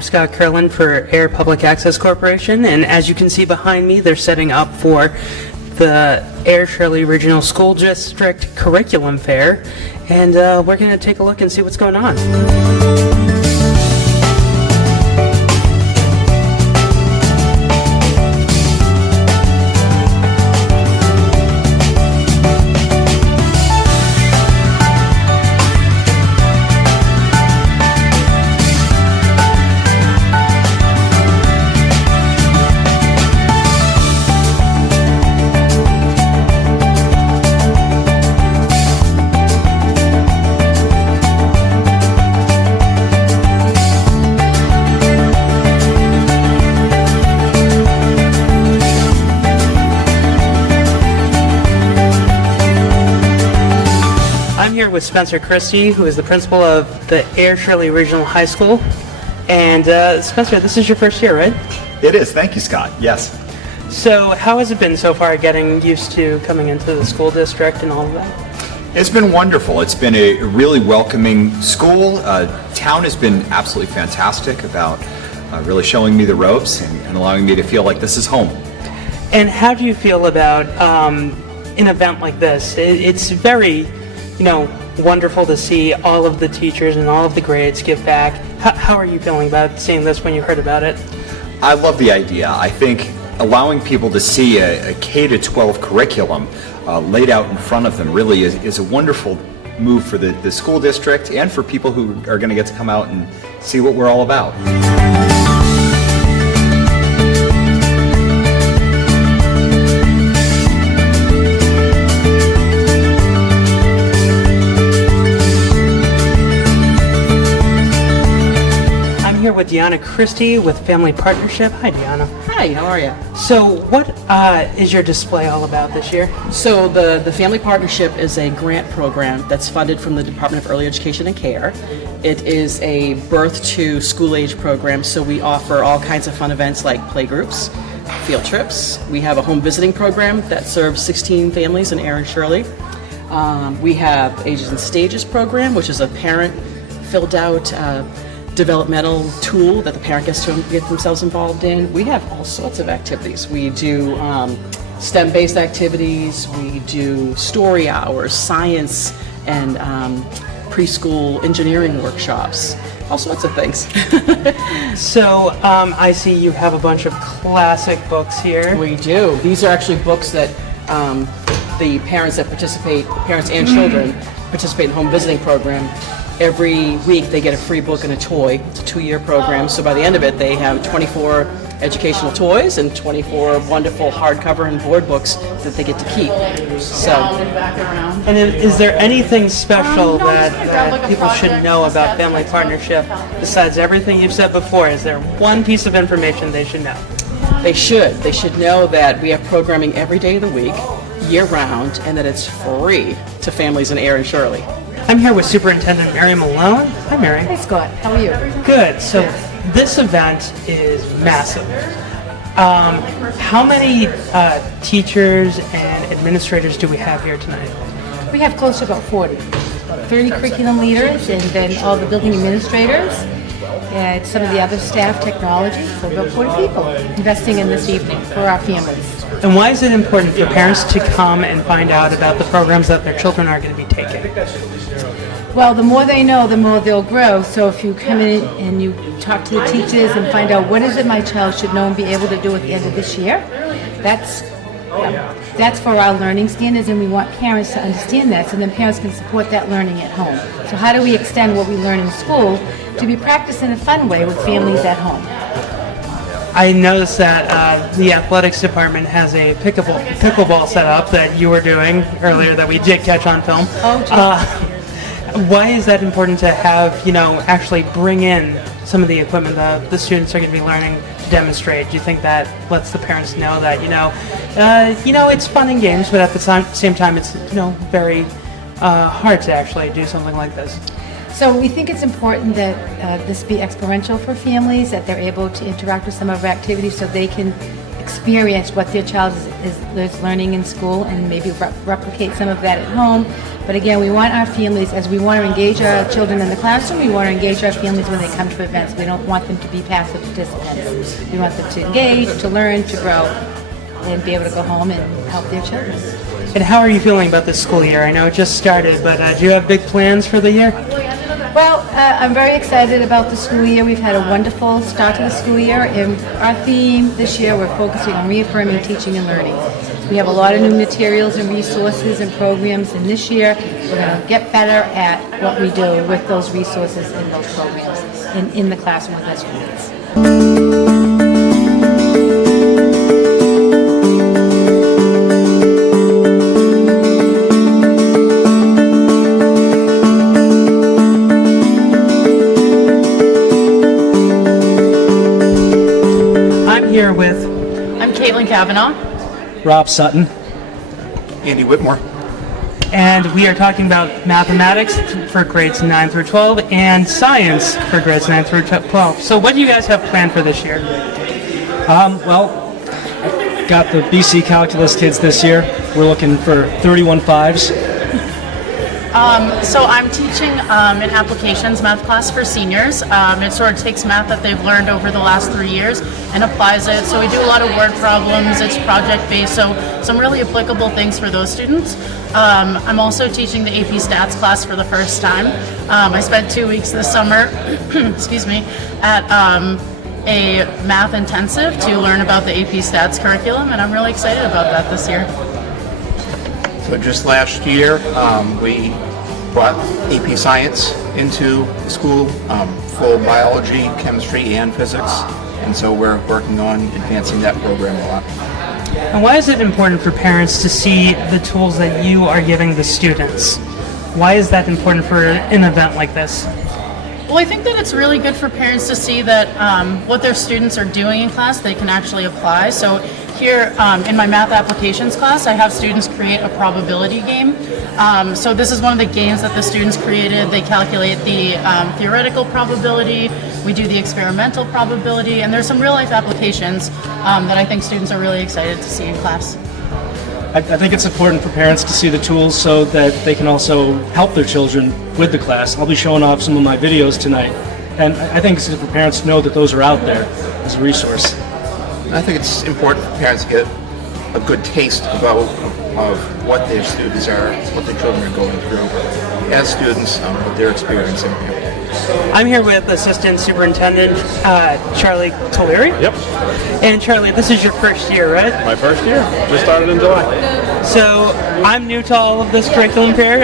I'm Scott Curlin for Air Public Access Corporation, and as you can see behind me, they're setting up for the Air Shirley Regional School District Curriculum Fair, and we're going to take a look and see what's going on. I'm here with Spencer Christie, who is the principal of the Air Shirley Regional High School. And Spencer, this is your first year, right? It is. Thank you, Scott. Yes. So how has it been so far getting used to coming into the school district and all of that? It's been wonderful. It's been a really welcoming school. Town has been absolutely fantastic about really showing me the ropes and allowing me to feel like this is home. And how do you feel about an event like this? It's very, wonderful to see all of the teachers and all of the grades give back. How are you feeling about seeing this when you heard about it? I love the idea. I think allowing people to see a K-12 curriculum laid out in front of them really is a wonderful move for the school district and for people who are going to get to come out and see what we're all about. Here with Deanna Christie with Family Partnership. Hi, Deanna. Hi, how are you? So what is your display all about this year? So the Family Partnership is a grant program that's funded from the Department of Early Education and Care. It is a birth to school age program, so we offer all kinds of fun events like playgroups, field trips. We have a home visiting program that serves 16 families in Air and Shirley. We have Ages and Stages program, which is a parent filled out developmental tool that the parent gets to get themselves involved in. We have all sorts of activities. We do STEM-based activities, we do story hours, science, and preschool engineering workshops, all sorts of things. So I see you have a bunch of classic books here. We do. These are actually books that the parents that participate, parents and children, participate in the home visiting program. Every week they get a free book and a toy. It's a 2-year program, so by the end of it they have 24 educational toys and 24 wonderful hardcover and board books that they get to keep. So, and is there anything special that people should know about Family Partnership besides everything you've said before? Is there one piece of information they should know? They should. They should know that we have programming every day of the week, year-round, and that it's free to families in Air and Shirley. I'm here with Superintendent Mary Malone. Hi, Mary. Hey, Scott. How are you? Good. So this event is massive. How many teachers and administrators do we have here tonight? We have close to about 40. 30 curriculum leaders and then all the building administrators and some of the other staff technology. So about 40 people investing in this evening for our families. And why is it important for parents to come and find out about the programs that their children are going to be taking? Well, the more they know, the more they'll grow. So if you come in and you talk to the teachers and find out what is it my child should know and be able to do at the end of this year, that's for our learning standards, and we want parents to understand that so then parents can support that learning at home. So how do we extend what we learn in school to be practiced in a fun way with families at home? I noticed that the athletics department has a pickleball set up that you were doing earlier that we did catch on film. Why is that important to have, actually bring in some of the equipment that the students are going to be learning to demonstrate? Do you think that lets the parents know that, it's fun and games, but at the same time, it's, very hard to actually do something like this? So we think it's important that this be experiential for families, that they're able to interact with some of our activities so they can experience what their child is learning in school and maybe replicate some of that at home. But again, we want our families, as we want to engage our children in the classroom, we want to engage our families when they come to events. We don't want them to be passive participants. We want them to engage, to learn, to grow, and be able to go home and help their children. And how are you feeling about this school year? I know it just started, but do you have big plans for the year? Well, I'm very excited about the school year. We've had a wonderful start to the school year, and our theme this year, we're focusing on reaffirming teaching and learning. We have a lot of new materials and resources and programs, and this year we're going to get better at what we do with those resources and those programs in the classroom with our students. I'm Caitlin Kavanaugh. Rob Sutton. Andy Whitmore. And we are talking about mathematics for grades 9 through 12 and science for grades 9 through 12. So what do you guys have planned for this year? Well, got the BC Calculus kids this year. We're looking for 31 fives. So I'm teaching an applications math class for seniors. It sort of takes math that they've learned over the last 3 years and applies it. So we do a lot of word problems. It's project-based, so some really applicable things for those students. I'm also teaching the AP Stats class for the first time. I spent 2 weeks this summer, excuse me, at a math intensive to learn about the AP Stats curriculum, and I'm really excited about that this year. So just last year, we brought AP Science into the school, full biology, chemistry, and physics. And so we're working on advancing that program a lot. And why is it important for parents to see the tools that you are giving the students? Why is that important for an event like this? Well, I think that it's really good for parents to see that what their students are doing in class, they can actually apply. So here in my math applications class, I have students create a probability game. So this is one of the games that the students created. They calculate the theoretical probability, we do the experimental probability, and there's some real life applications that I think students are really excited to see in class. I think it's important for parents to see the tools so that they can also help their children with the class. I'll be showing off some of my videos tonight, and I think it's good for parents to know that those are out there as a resource. I think it's important for parents to get a good taste of what their students are, what their children are going through as students, what they're experiencing. I'm here with Assistant Superintendent Charlie Tuliri. Yep, And Charlie, this is your first year, right? my first year. Just started in July. So I'm new to all of this curriculum here.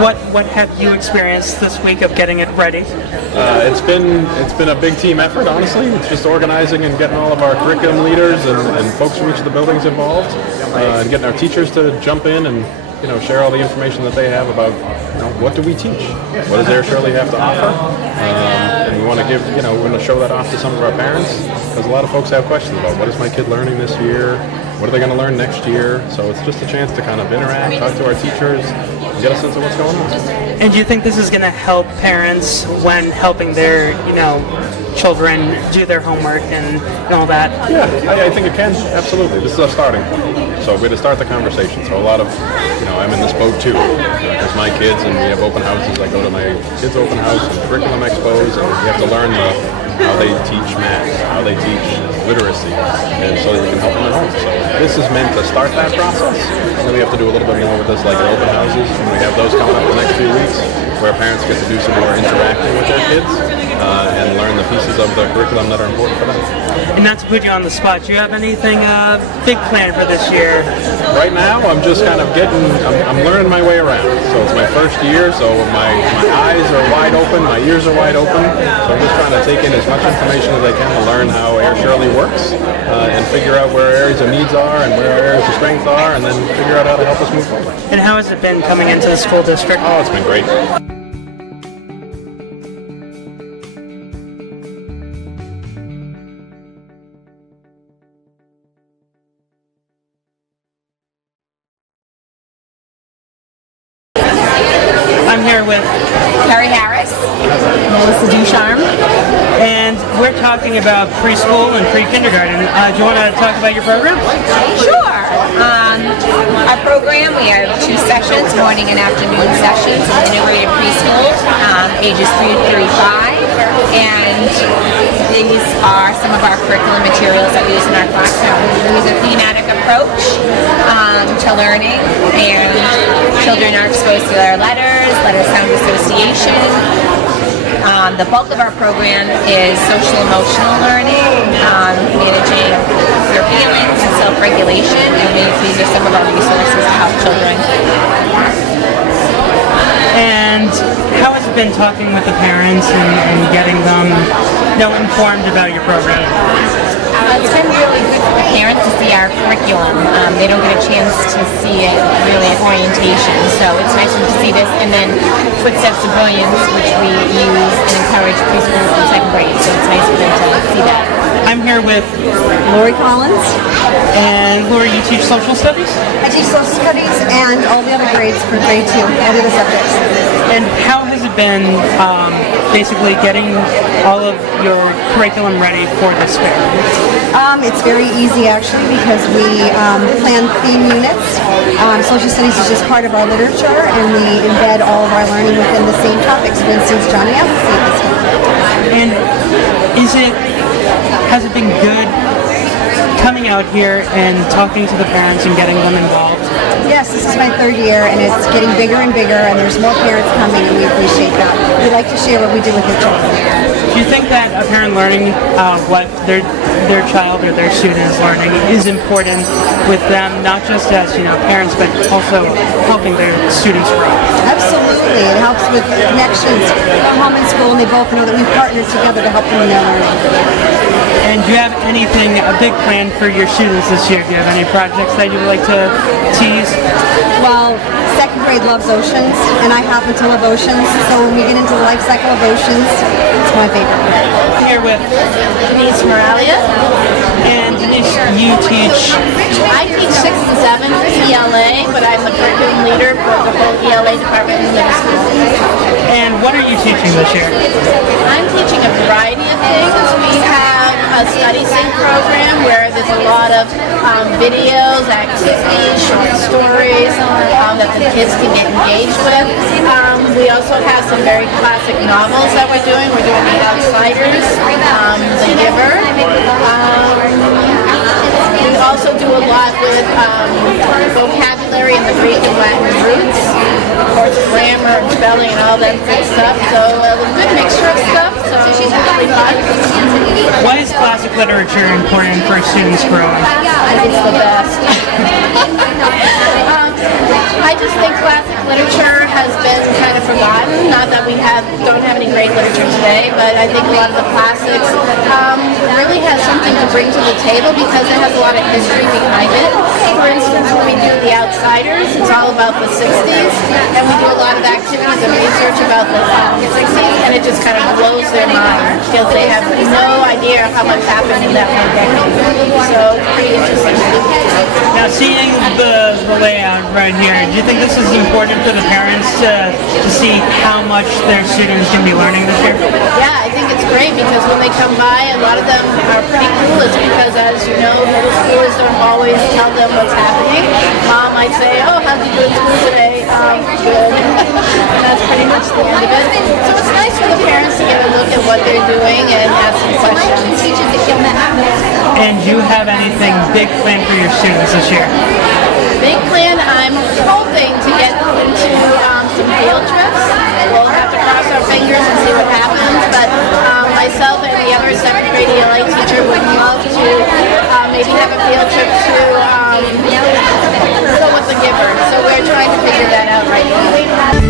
What have you experienced this week of getting it ready? It's been a big team effort, honestly. It's just organizing and getting all of our curriculum leaders and folks from each of the buildings involved, and getting our teachers to jump in and share all the information that they have about what do we teach, what does Air Shirley have to offer, and we want to give we want to show that off to some of our parents because a lot of folks have questions about what is my kid learning this year, what are they going to learn next year. So it's just a chance to kind of interact, talk to our teachers, and get a sense of what's going on. And do you think this is going to help parents when helping their children do their homework and all that? Yeah, I think it can, absolutely. This is a starting point. So we're to start the conversation. So a lot of, I'm in this boat too. Because my kids, and we have open houses. I go to my kids' open house and curriculum expos, and you have to learn how they teach math, how they teach literacy, and so that you can help them at home. So this is meant to start that process. And then we have to do a little bit more with this, like in open houses, and we have those coming up the next few weeks, where parents get to do some more interacting with their kids and learn the pieces of the curriculum that are important for them. And not to put you on the spot, do you have anything big planned for this year? Right now, I'm just kind of I'm learning my way around. So it's my first year, so my eyes are wide open, my ears are wide open. So I'm just trying to take in as much information as I can to learn how Air Shirley works and figure out where areas of needs are and where areas of strength are, and then figure out how to help us move forward. And how has it been coming into the school district? Oh, it's been great. I'm here with Carrie Harris, Melissa Ducharme. and we're talking about preschool and pre-kindergarten. Do you want to talk about your program? Sure. Our program, we have 2 sessions, morning and afternoon sessions, integrated preschool, ages 3 to 35, and these are some of our curriculum materials that we use in our classroom. We use a thematic approach to learning, and children are exposed to their letters, letter-sound association. The bulk of our program is social-emotional learning, managing your feelings and self-regulation, and these are some of our resources to help children. And how has it been talking with the parents and getting them informed about your program? It's been really good for the parents to see our curriculum. They don't get a chance to see it really at orientation, so it's nice for them to see this. And then Footsteps of Brilliance, which we use and encourage preschool and second grade, so it's nice for them to see that. I'm here with Lori Collins. And Lori, you teach social studies? I teach social studies and all the other grades for grade 2, all the other subjects. And how has it been basically getting all of your curriculum ready for this fair? It's very easy actually because we plan theme units. Social studies is just part of our literature, and we embed all of our learning within the same topics. For instance, Johnny Appleseed this year. And has it been good coming out here and talking to the parents and getting them involved? Yes, this is my 3rd year, and it's getting bigger and bigger, and there's more parents coming, and we appreciate that. We like to share what we do with our children. Do you think that a parent learning what their child or their student is learning is important with them, not just as parents, but also helping their students grow? Absolutely, it helps with connections from home and school, and they both know that we partner together to help them in their learning. And do you have a big plan for your students this year? Do you have any projects that you would like to tease? Well, 2nd grade loves oceans, and I happen to love oceans, so when we get into the life cycle of oceans, it's my favorite. I'm here with Denise Moralia. And Denise, you teach? I teach 6th and 7th ELA, but I'm the curriculum leader for the whole ELA department in middle school. And what are you teaching this year? I'm teaching a variety of things. We have a study sync program where there's a lot of videos, activities, short stories that the kids can get engaged with. We also have some very classic novels that we're doing. We're doing The Outsiders, The Giver. We also do a lot with vocabulary and the Greek and Latin roots, of course grammar and spelling and all that good stuff. So a good mixture of stuff. So she's really fun. Why is classic literature important for students growing? It's the best. I just think classic literature has been kind of forgotten. Not that we don't have any great literature today, but I think a lot of the classics really has something to bring to the table because it has a lot of history behind it. For instance, when we do The Outsiders, it's all about the 60s, and we do a lot of activities and research about the 60s, and it just kind of blows their mind because they have no idea how much happened in that one decade. So it's pretty interesting. Now, seeing the layout right here, do you think this is important for the parents to see how much their students can be learning this year? Yeah, I think it's great because when they come by, a lot of them are pretty clueless because, as you know, middle schoolers don't always tell them what's happening. Mom might say, "Oh, how'd you do in school today?" Good. And that's pretty much the end of it. So it's nice for the parents to get a look at what they're doing and ask some questions. And do you have anything big planned for your students this year? Big plan, I'm hoping to get into some field trips. We'll have to cross our fingers and see what happens, but myself and the other 2nd grade ELA teacher would love to maybe have a field trip to Go with the Giver. So we're trying to figure that out right now.